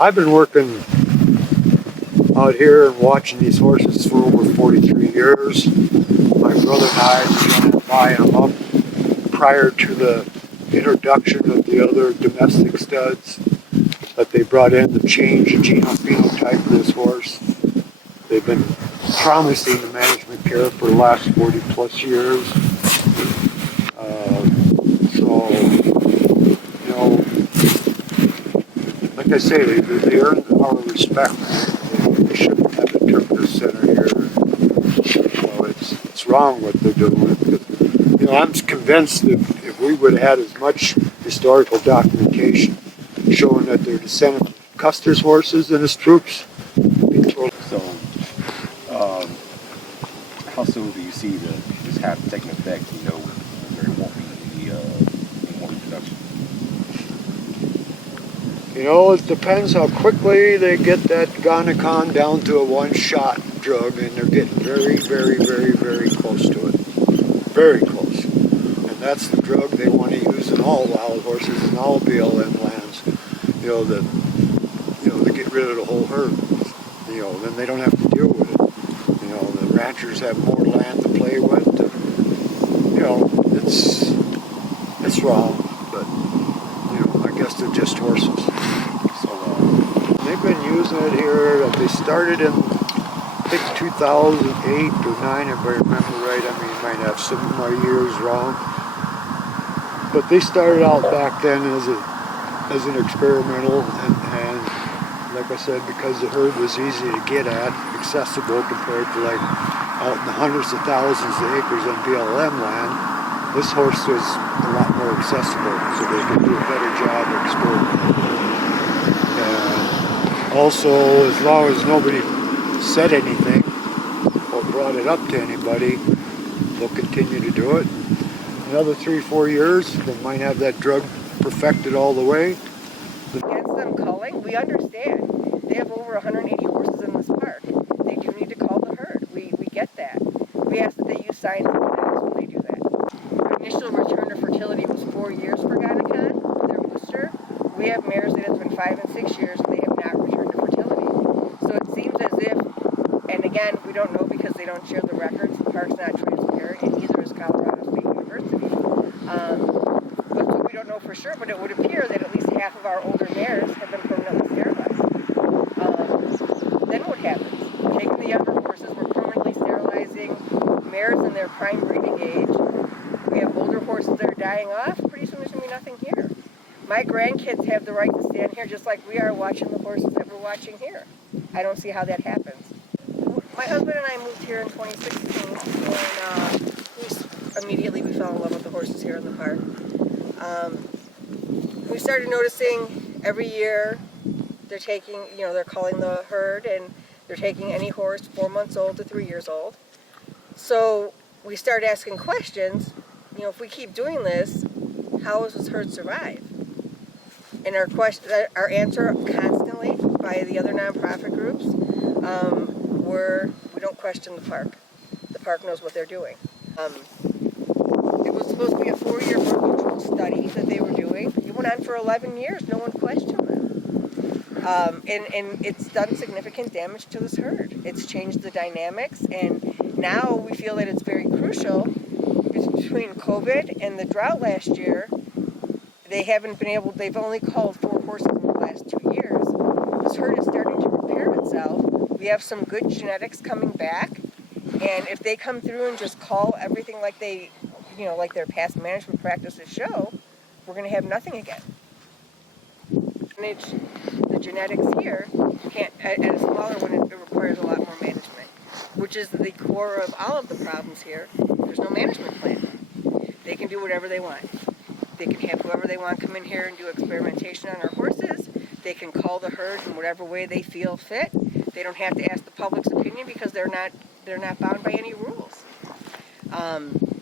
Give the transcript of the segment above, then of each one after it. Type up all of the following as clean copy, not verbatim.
I've been working out here and watching these horses for over 43 years. My brother and I began buying them up prior to the introduction of the other domestic studs that they brought in to change the genophenotype of this horse. They've been promising the management care for the last 40 plus years. So, you know, like I say, they earn our respect. They shouldn't have a Turkish center here. So it's wrong what they're doing. You know, I'm convinced that if we would have had as much historical documentation showing that they're descended from Custer's horses and his troops. So, how soon do you see this taking effect? You know, there won't be any more production. You know, it depends how quickly they get that Gonacon down to a one-shot drug, and they're getting very, very, very, very close to it. Very close. And that's the drug they want to use in all wild horses and all BLM lands. You know, to get rid of the whole herd. You know, then they don't have to deal with it. You know, the ranchers have more land to play with. And, you know, it's wrong, but you know, I guess they're just horses. So they've been using it here. They started in I think 2008 or 9, if I remember right. I mean, I might have some of my years wrong, but they started out back then as an experimental, and like I said, because the herd was easy to get at, accessible compared to like out in the hundreds of thousands of acres on BLM land, this horse was a lot more accessible, so they could do a better job of experimenting. And also, as long as nobody said anything or brought it up to anybody, they'll continue to do it. Another 3-4 years, they might have that drug perfected all the way. Against them culling, we understand. They have over 180 horses in this park. They do need to cull the herd. We get that. We ask that they use scientific when they do that. Initial return to fertility was 4 years for Gonacon, their booster. We have mares that have been 5 and 6 years and they have not returned to fertility. So it seems as if, and again, we don't know because they don't share the records. The park's not transparent, and neither is Colorado State University. But we don't know for sure, but it would appear that at least half of our older mares have been permanently sterilized. Then what happens? We're taking the younger horses, we're permanently sterilizing mares in their prime breeding age. We have older horses that are dying off. Pretty soon there's going to be nothing here. My grandkids have the right to stand here just like we are watching the horses that we're watching here. I don't see how that happens. My husband and I moved here in 2016, and immediately we fell in love with the horses here in the park. We started noticing every year they're taking, you know, they're culling the herd, and they're taking any horse 4 months old to 3 years old. So we started asking questions, you know, if we keep doing this, how does this herd survive? And our answer constantly by the other nonprofit groups were, we don't question the park. The park knows what they're doing. It was supposed to be a 4-year birth study that they were doing. It went on for 11 years. No one questioned them. And it's done significant damage to this herd. It's changed the dynamics, and now we feel that it's very crucial between COVID and the drought last year. They've only culled 4 horses in the last 2 years. This herd is starting to repair itself. We have some good genetics coming back, and if they come through and just cull everything like they, you know, like their past management practices show, we're going to have nothing again. The genetics here can't, at a smaller one, it requires a lot more management, which is the core of all of the problems here. There's no management plan. They can do whatever they want. They can have whoever they want come in here and do experimentation on our horses. They can cull the herd in whatever way they feel fit. They don't have to ask the public's opinion because they're not bound by any rules.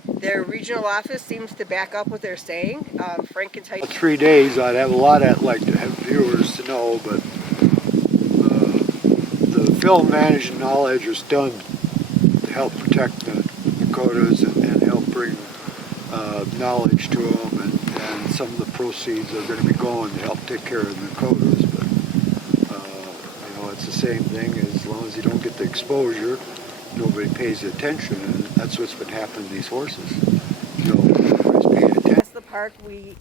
Their regional office seems to back up what they're saying. Frank can tell you. 3 days, I'd have a lot I'd like to have viewers to know, but the film management knowledge is done to help protect the Dakotas and help bring knowledge to them, and some of the proceeds are going to be going to help take care of the Dakotas. But same thing. As long as you don't get the exposure, nobody pays the attention, and that's what's been happening to these horses. You know, nobody's paying attention. Ask the park. We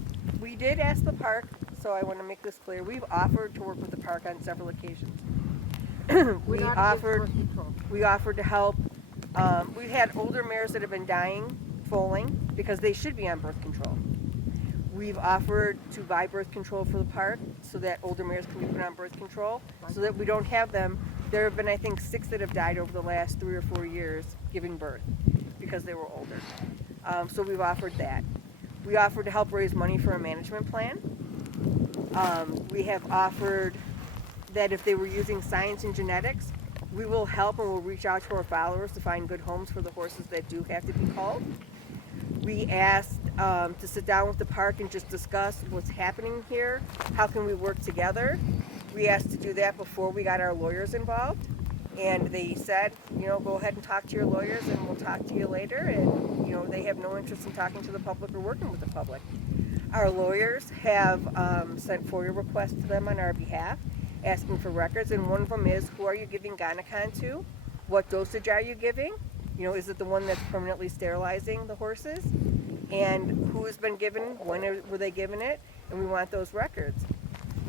did ask the park, so I want to make this clear. We've offered to work with the park on several occasions. we offered to help. We've had older mares that have been dying, foaling, because they should be on birth control. We've offered to buy birth control for the park so that older mares can be put on birth control, so that we don't have them. There have been, I think, 6 that have died over the last 3 or 4 years giving birth because they were older. So we've offered that. We offered to help raise money for a management plan. We have offered that if they were using science and genetics, we will help and we'll reach out to our followers to find good homes for the horses that do have to be culled. We asked to sit down with the park and just discuss what's happening here. How can we work together? We asked to do that before we got our lawyers involved. And they said, you know, go ahead and talk to your lawyers and we'll talk to you later. And, you know, they have no interest in talking to the public or working with the public. Our lawyers have sent FOIA requests to them on our behalf, asking for records. And one of them is, who are you giving Gonacon to? What dosage are you giving? You know, is it the one that's permanently sterilizing the horses? And who has been given, when were they given it? And we want those records.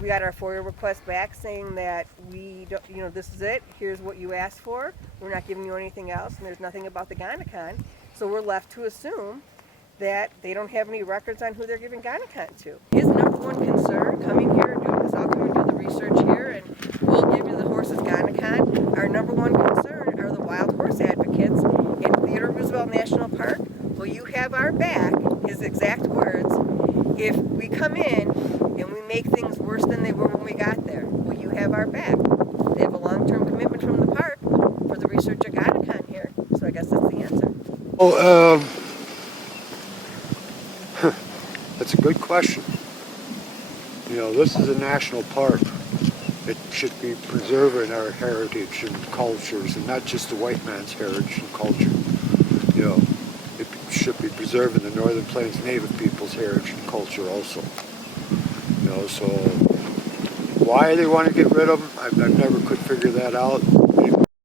We got our FOIA request back saying that we don't, you know, this is it, here's what you asked for, we're not giving you anything else, and there's nothing about the Gonacon. So we're left to assume that they don't have any records on who they're giving Gonacon to. His number one concern coming here and doing this, I'll come and do the research here and we'll give you the horses Gonacon. Our number one concern are the wild horse advocates in Theodore Roosevelt National Park. Well, you have our back, his exact words, if we come in and we make things worse than they were when we got there. Well, you have our back. They have a long-term commitment from the park for the research of Gonacon here. So I guess that's the answer. Well, that's a good question. You know, this is a national park. It should be preserving our heritage and cultures, and not just the white man's heritage and culture. You know, it should be preserving the Northern Plains Native people's heritage and culture also. You know, so why they want to get rid of them, I've never could figure that out.